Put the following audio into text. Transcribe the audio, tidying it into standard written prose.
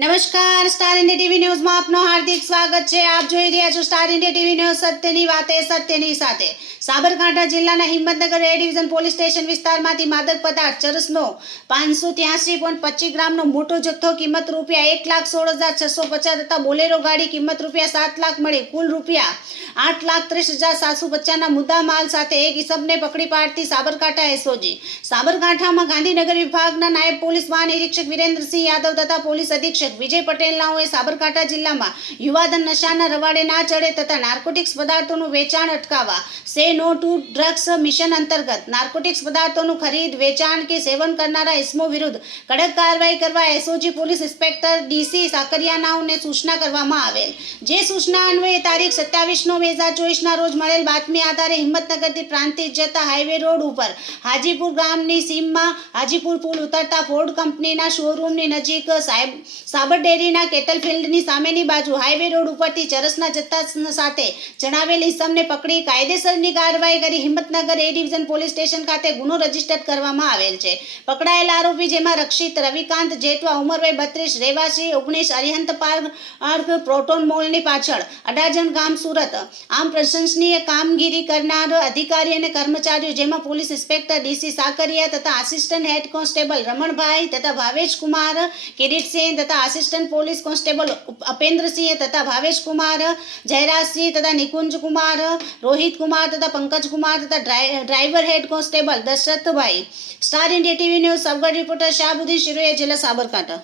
નમસ્કાર, star India TV ન્યૂઝમાં આપનું હાર્દિક સ્વાગત છે। આપ જોઈ રહ્યા છો સ્ટાર ઇન્ડિયા ટીવી ન્યૂઝ, સત્યની વાતે સત્યની સાથે। સાબરકાંઠા જિલ્લાના હિંમતનગર એ ડિવિઝન પોલીસ સ્ટેશન વિસ્તારમાંથી માદક પદાર્થ ચરસનો 583.25 ગ્રામનો મોટો જથ્થો કિંમત રૂપિયા 1,16,650 તથા બોલેરો ગાડી કિંમત રૂપિયા 7 લાખ મળી કુલ રૂપિયા 8,30,750ના મુદ્દા માલ સાથે એક ઇસમને પકડી પાડતી સાબરકાંઠા એસઓજી। સાબરકાંઠામાં ગાંધીનગર વિભાગના નાયબ પોલીસ મહાનિરીક્ષક વિરેન્દ્રસિંહ યાદવ તથા પોલીસ અધિક્ષક વિજય પટેલનાઓએ સાબરકાંઠા જિલ્લામાં યુવાધન નશાના રવાડે ના ચડે તથા નાર્કોટિક્સ પદાર્થોનું વેચાણ અટકાવવા સે નો ટુ ડ્રગ્સ મિશન અંતર્ગત નાર્કોટિક્સ પદાર્થોનું ખરીદ, વેચાણ કે સેવન કરનારા ઇસમો વિરુદ્ધ કડક કાર્યવાહી કરવા એસઓજી પોલીસ ઇન્સ્પેક્ટર ડીસી સાકરિયાનાઓને સૂચના કરવામાં આવેલ। જે સૂચના અન્વયે તારીખ 27/9/2024ના રોજ મળેલ બાતમી આધારે હિંમતનગરથી પ્રાંતિજ જતા હાઈવે રોડ ઉપર હાજીપુર ગામની સીમમાં હાજીપુર પુલ ઉતરતા ફોર્ડ કંપનીના શોરૂમની નજીક સાબર ડેરીના કેટલ ફિલ્ડની સામેની બાજુ હાઈવે રોડ ઉપરથી ચરસના જથ્થા સાથે જણાવેલ ઇસમને પકડી કાયદેસરની કાર્યવાહી કરી હિંમતનગર એ ડિવિઝન પોલીસ સ્ટેશન ખાતે ગુનો રજીસ્ટર કરવામાં આવેલ છે। પકડાયેલ આરોપી જેમાં રક્ષિત રવિકાંત જેઠવા ઉંમર વય 32 રહેવાસી 19 અરિહંત પાર્ક પ્રોટોન મોલની પાછળ અડાજણ ગામ સુરત। આમ પ્રશંસનીય કામગીરી કરનાર અધિકારી અને કર્મચારીઓ જેમાં પોલીસ ઇન્સ્પેક્ટર ડીસી સાકરિયા તથા આસિસ્ટન્ટ હેડ કોન્સ્ટેબલ રમણભાઈ તથા ભાવેશ કુમાર કિરીટસિંહ તથા આસિસ્ટન્ટ પોલીસ કોન્સ્ટેબલ અપેન્દ્રસિંહ તથા ભાવેશ કુમાર જયરાજસિંહ તથા નિકુંજ કુમાર રોહિત કુમાર તથા પંકજ કુમાર તથા driver head constable Dashrathbhai. Star India TV news સબગઢ રિપોર્ટર શાહબુદ્દીન શિરોયા, જિલ્લા સાબરકાંઠા।